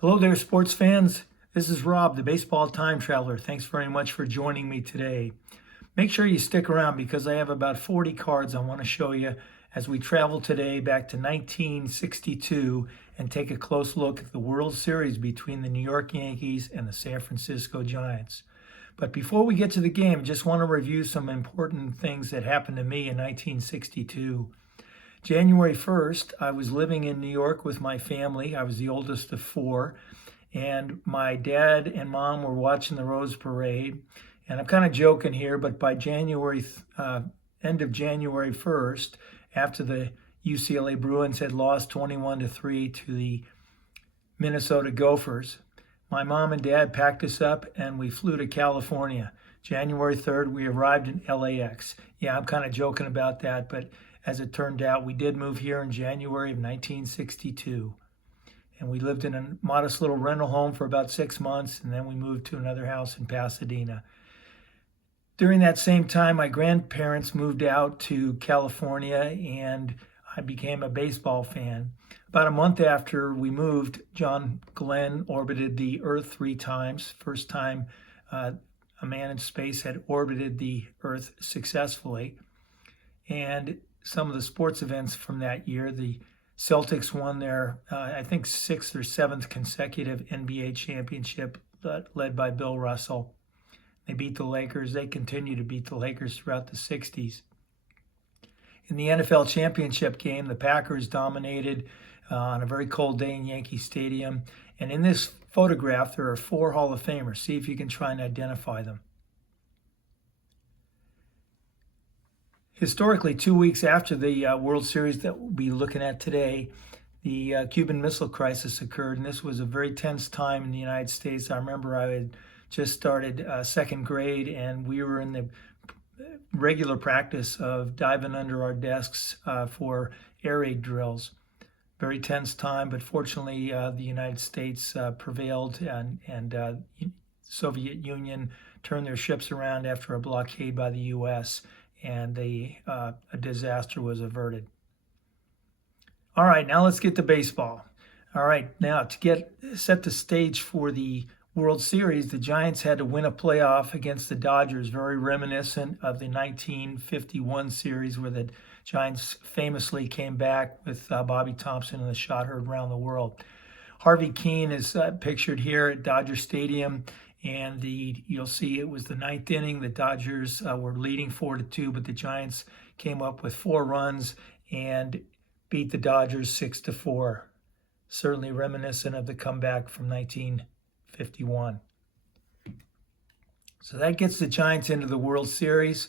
Hello there, sports fans. This is Rob, the baseball time traveler. Thanks very much for joining me today. Make sure you stick around because I have about 40 cards I want to show you as we travel today back to 1962 and take a close look at the World Series between the New York Yankees and the San Francisco Giants. But before we get to the game, I just want to review some important things that happened to me in 1962. January 1st, I was living in New York with my family. I was the oldest of four, and my dad and mom were watching the Rose Parade. And I'm kind of joking here, but by end of January 1st, after the UCLA Bruins had lost 21-3 to the Minnesota Gophers, my mom and dad packed us up and we flew to California. January 3rd, we arrived in LAX. Yeah, I'm kind of joking about that, but as it turned out, we did move here in January of 1962. And we lived in a modest little rental home for about 6 months, and then we moved to another house in Pasadena. During that same time, my grandparents moved out to California, and I became a baseball fan. About a month after we moved, John Glenn orbited the Earth 3 times. First time a man in space had orbited the Earth successfully. And some of the sports events from that year, the Celtics won their, I think, 6th or 7th consecutive NBA championship led by Bill Russell. They beat the Lakers. They continue to beat the Lakers throughout the 60s. In the NFL championship game, the Packers dominated on a very cold day in Yankee Stadium. And in this photograph, there are 4 Hall of Famers. See if you can try and identify them. Historically, 2 weeks after the World Series that we'll be looking at today, the Cuban Missile Crisis occurred, and this was a very tense time in the United States. I remember I had just started second grade, and we were in the regular practice of diving under our desks for air raid drills. Very tense time, but fortunately, the United States prevailed, and Soviet Union turned their ships around after a blockade by the U.S., and a disaster was averted. All right, now let's get to baseball. All right, now to set the stage for the World Series, the Giants had to win a playoff against the Dodgers, very reminiscent of the 1951 series where the Giants famously came back with Bobby Thompson and the shot heard around the world. Harvey Keene is pictured here at Dodger Stadium. And you'll see it was the 9th inning. The Dodgers were leading 4-2, but the Giants came up with 4 runs and beat the Dodgers 6-4. Certainly reminiscent of the comeback from 1951. So that gets the Giants into the World Series.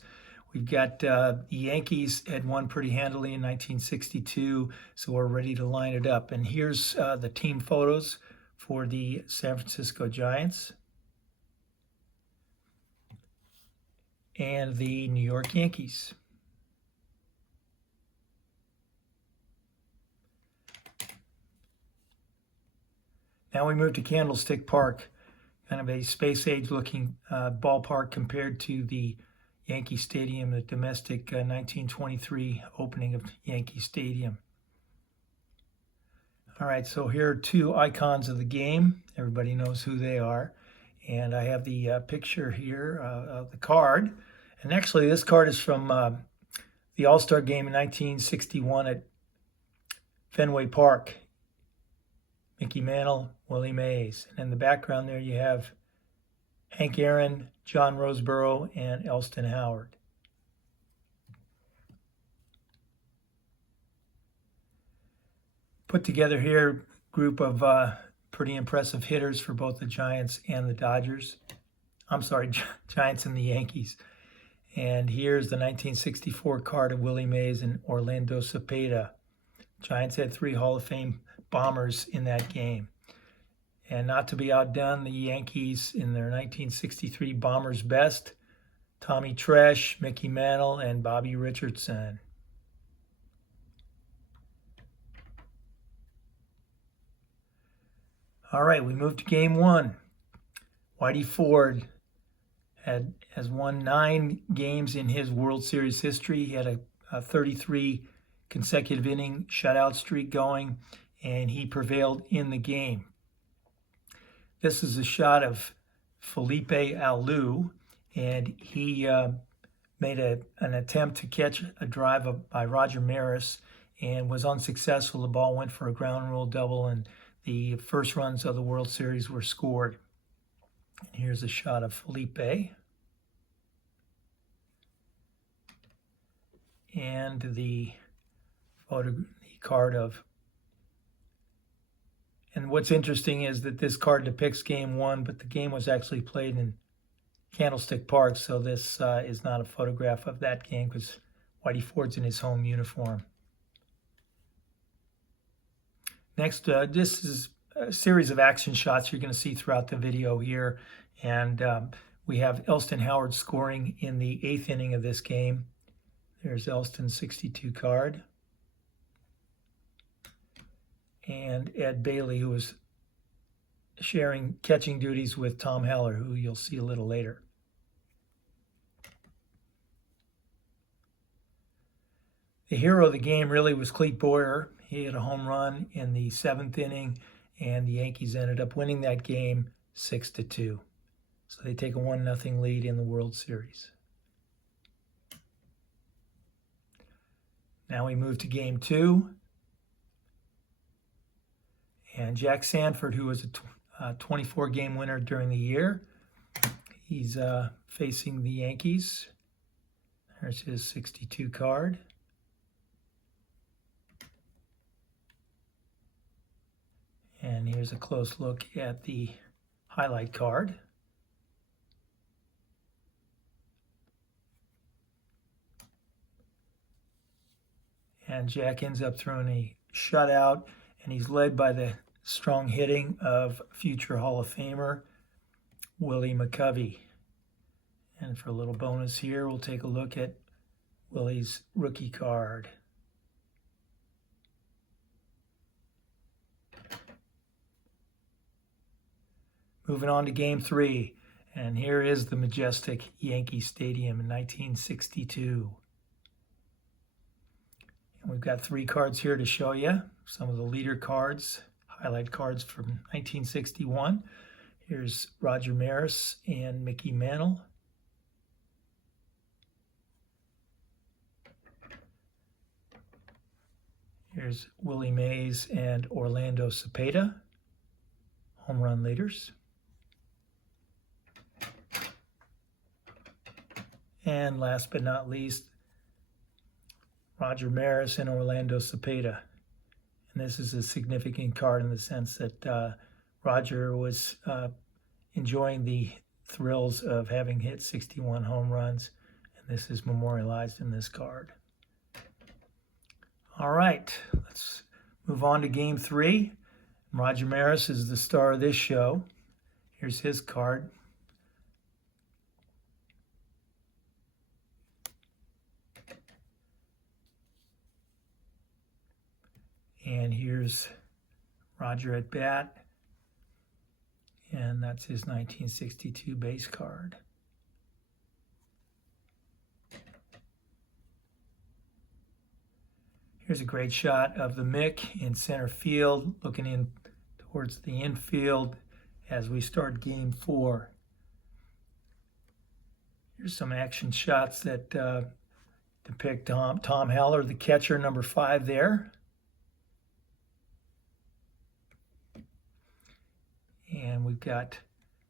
We've got the Yankees had won pretty handily in 1962, so we're ready to line it up. And here's the team photos for the San Francisco Giants and the New York Yankees. Now we move to Candlestick Park, kind of a space-age looking ballpark compared to the Yankee Stadium, the domestic 1923 opening of Yankee Stadium. All right, so here are 2 icons of the game. Everybody knows who they are. And I have the picture here of the card. And actually, this card is from the All-Star game in 1961 at Fenway Park. Mickey Mantle, Willie Mays. And in the background there, you have Hank Aaron, John Roseboro, and Elston Howard. Put together here, group of pretty impressive hitters for both the Giants and the Dodgers. I'm sorry, Giants and the Yankees. And here's the 1964 card of Willie Mays and Orlando Cepeda. Giants had 3 Hall of Fame bombers in that game. And not to be outdone, the Yankees in their 1963 bombers best, Tommy Tresh, Mickey Mantle, and Bobby Richardson. All right, we move to game 1. Whitey Ford has won 9 games in his World Series history. He had a 33 consecutive inning shutout streak going, and he prevailed in the game. This is a shot of Felipe Alou, and he made an attempt to catch a drive by Roger Maris and was unsuccessful. The ball went for a ground rule double, and the first runs of the World Series were scored. And here's a shot of Felipe. And the card of, and what's interesting is that this card depicts game 1, but the game was actually played in Candlestick Park, so this is not a photograph of that game because Whitey Ford's in his home uniform. Next, this is a series of action shots you're going to see throughout the video here, and we have Elston Howard scoring in the 8th inning of this game. There's Elston's 62 card. And Ed Bailey, who was sharing catching duties with Tom Heller, who you'll see a little later. The hero of the game really was Clete Boyer. He had a home run in the 7th inning, and the Yankees ended up winning that game 6-2. So they take a 1-0 lead in the World Series. Now we move to game 2. And Jack Sanford, who was a 24-game winner during the year, he's facing the Yankees. There's his 62 card. And here's a close look at the highlight card. And Jack ends up throwing a shutout, and he's led by the strong hitting of future Hall of Famer Willie McCovey. And for a little bonus here, we'll take a look at Willie's rookie card. Moving on to game 3, and here is the majestic Yankee Stadium in 1962. And we've got 3 cards here to show you, some of the leader cards, highlight cards from 1961. Here's Roger Maris and Mickey Mantle. Here's Willie Mays and Orlando Cepeda, home run leaders. And last but not least, Roger Maris and Orlando Cepeda. And this is a significant card in the sense that Roger was enjoying the thrills of having hit 61 home runs, and this is memorialized in this card. All right, let's move on to game 3. Roger Maris is the star of this show. Here's his card. And here's Roger at bat, and that's his 1962 base card. Here's a great shot of the Mick in center field, looking in towards the infield as we start game 4. Here's some action shots that depict Tom Heller, the catcher, number 5 there. And we've got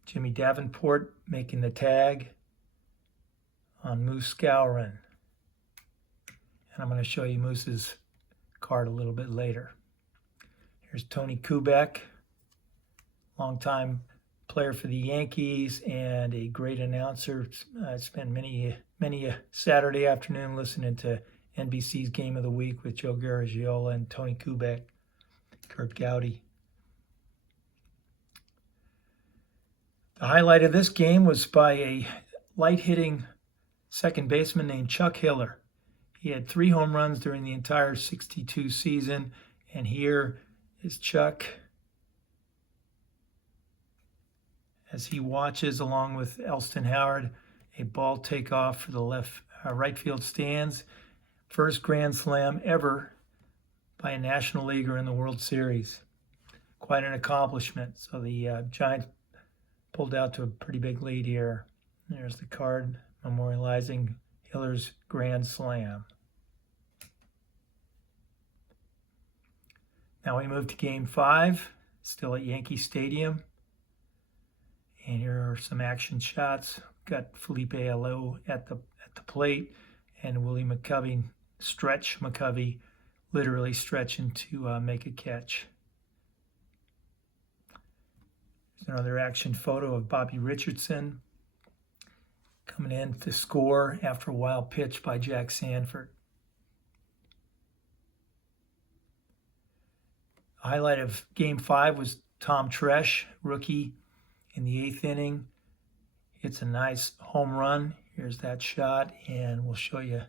Jimmy Davenport making the tag on Moose Skowron. And I'm going to show you Moose's card a little bit later. Here's Tony Kubek, longtime player for the Yankees and a great announcer. I spent many a Saturday afternoon listening to NBC's Game of the Week with Joe Garagiola and Tony Kubek, Kurt Gowdy. The highlight of this game was by a light-hitting second baseman named Chuck Hiller. He had 3 home runs during the entire 62 season, and here is Chuck as he watches, along with Elston Howard, a ball take off for the right field stands. First grand slam ever by a National Leaguer in the World Series. Quite an accomplishment. So the Giants pulled out to a pretty big lead here. There's the card memorializing Hiller's Grand Slam. Now we move to Game 5, still at Yankee Stadium. And here are some action shots. Got Felipe Alou at the plate, and Willie McCovey, Stretch McCovey, literally stretching to make a catch. There's another action photo of Bobby Richardson coming in to score after a wild pitch by Jack Sanford. The highlight of Game 5 was Tom Tresh, rookie, in the 8th inning. It's a nice home run. Here's that shot, and we'll show you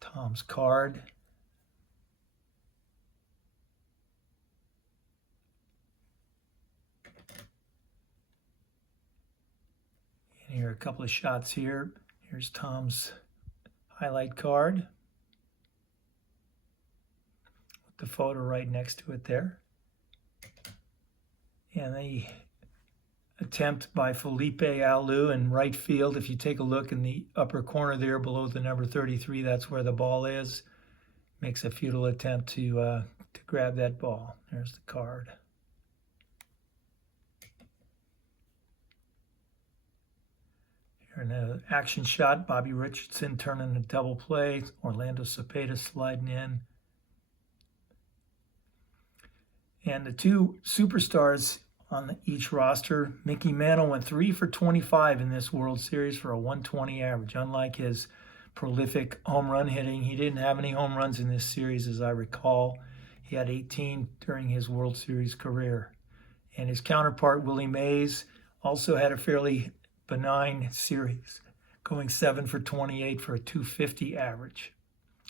Tom's card. And here are a couple of shots here. Here's Tom's highlight card with the photo right next to it there. And the attempt by Felipe Alou in right field. If you take a look in the upper corner there below the number 33, that's where the ball is. Makes a futile attempt to grab that ball. There's the card. Here an action shot. Bobby Richardson turning a double play. Orlando Cepeda sliding in. And the two superstars on each roster, Mickey Mantle went 3 for 25 in this World Series for a 120 average. Unlike his prolific home run hitting, he didn't have any home runs in this series, as I recall. He had 18 during his World Series career. And his counterpart, Willie Mays, also had a fairly benign series, going 7 for 28 for a 250 average.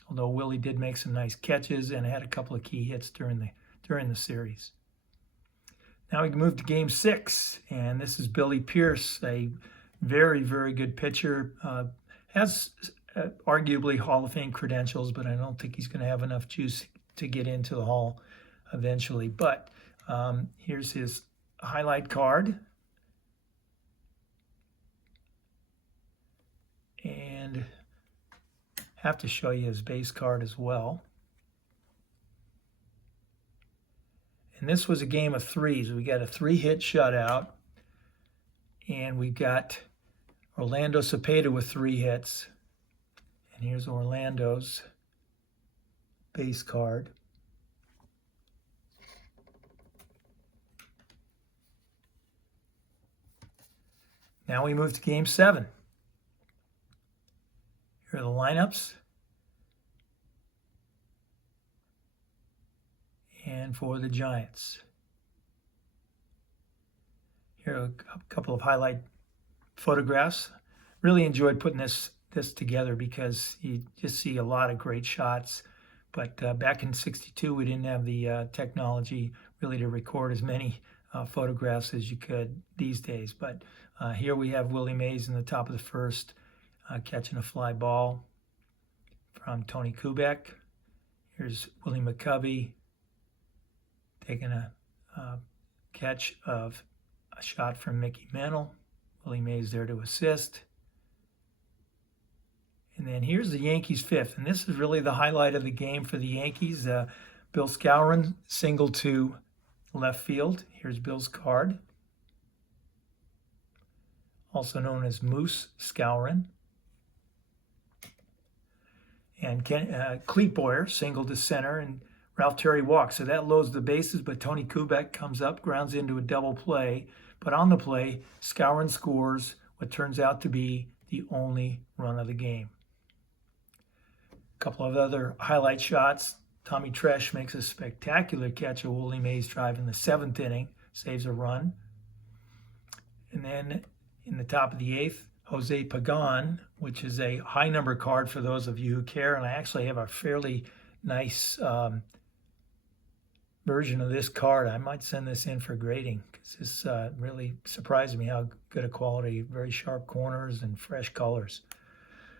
Although Willie did make some nice catches and had a couple of key hits during the series. Now we can move to Game 6, and this is Billy Pierce, a very, very good pitcher. Has arguably Hall of Fame credentials, but I don't think he's going to have enough juice to get into the Hall eventually. But here's his highlight card. And have to show you his base card as well. And this was a game of threes. We got a 3-hit shutout. And we got Orlando Cepeda with 3 hits. And here's Orlando's base card. Now we move to Game 7. Here are the lineups. And for the Giants. Here are a couple of highlight photographs. Really enjoyed putting this together because you just see a lot of great shots. But back in '62, we didn't have the technology really to record as many photographs as you could these days. But here we have Willie Mays in the top of the first, catching a fly ball from Tony Kubek. Here's Willie McCovey taking a catch of a shot from Mickey Mantle. Willie Mays there to assist. And then here's the Yankees' 5th. And this is really the highlight of the game for the Yankees. Bill Skowron single to left field. Here's Bill's card. Also known as Moose Skowron. And Clete Boyer single to center, and Ralph Terry walks. So that loads the bases, but Tony Kubek comes up, grounds into a double play. But on the play, Skowron scores what turns out to be the only run of the game. A couple of other highlight shots. Tommy Tresh makes a spectacular catch of Willie Mays' drive in the 7th inning, saves a run. And then in the top of the 8th, Jose Pagan, which is a high number card for those of you who care. And I actually have a fairly nice version of this card. I might send this in for grading because this really surprised me how good a quality, very sharp corners and fresh colors.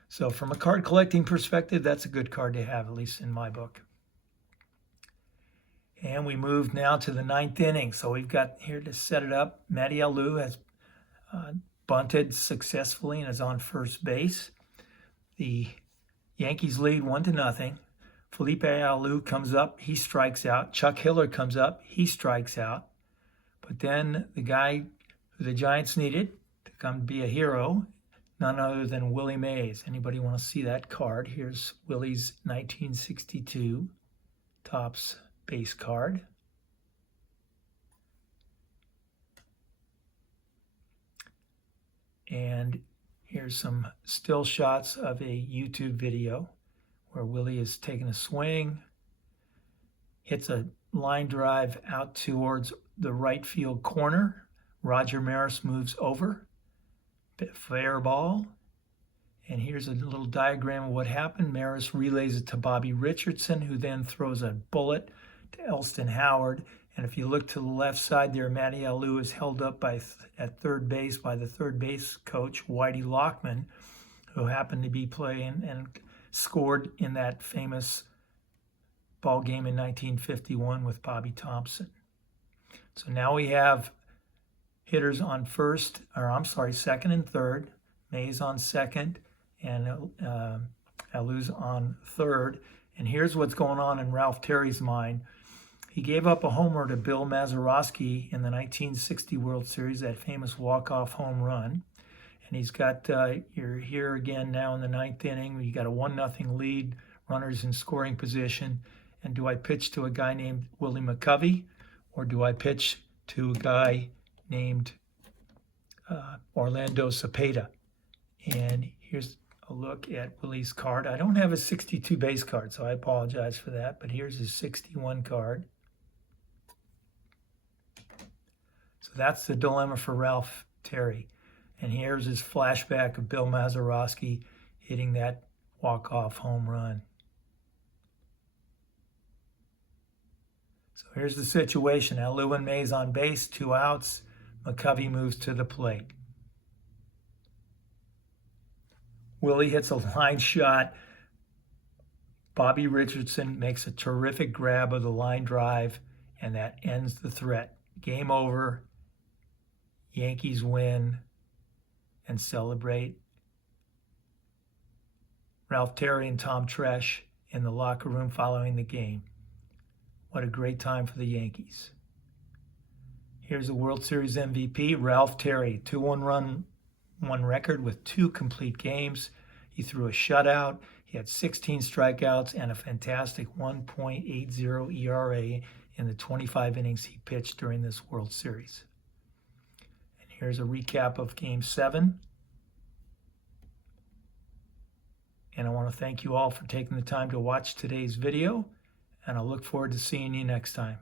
So from a card collecting perspective, that's a good card to have, at least in my book. And we move now to the 9th inning. So we've got here to set it up. Matty Alou has bunted successfully and is on first base. The Yankees lead 1-0. Felipe Alou comes up, he strikes out. Chuck Hiller comes up, he strikes out. But then the guy who the Giants needed to come be a hero, none other than Willie Mays. Anybody want to see that card? Here's Willie's 1962 Topps base card. And here's some still shots of a YouTube video where Willie is taking a swing, hits a line drive out towards the right field corner. Roger Maris moves over. Fair ball. And here's a little diagram of what happened. Maris relays it to Bobby Richardson, who then throws a bullet to Elston Howard. And if you look to the left side there, Matty Alou is held up at third base by the third base coach, Whitey Lockman, who happened to be playing and scored in that famous ball game in 1951 with Bobby Thompson. So now we have hitters on second and third. Mays on second, and Alou's on third. And here's what's going on in Ralph Terry's mind. He gave up a homer to Bill Mazeroski in the 1960 World Series, that famous walk-off home run. And he's got, you're here again now in the ninth inning. You got a 1-0 lead, runners in scoring position. And do I pitch to a guy named Willie McCovey, or do I pitch to a guy named Orlando Cepeda? And here's a look at Willie's card. I don't have a 62 base card, so I apologize for that, but here's his 61 card. So that's the dilemma for Ralph Terry. And here's his flashback of Bill Mazeroski hitting that walk-off home run. So here's the situation. Alou and Mays on base, 2 outs. McCovey moves to the plate. Willie hits a line shot. Bobby Richardson makes a terrific grab of the line drive, and that ends the threat. Game over. Yankees win and celebrate. Ralph Terry and Tom Tresh in the locker room following the game. What a great time for the Yankees. Here's the World Series MVP, Ralph Terry. 2-1 record with 2 complete games. He threw a shutout. He had 16 strikeouts and a fantastic 1.80 ERA in the 25 innings he pitched during this World Series. And here's a recap of Game 7. And I want to thank you all for taking the time to watch today's video, and I look forward to seeing you next time.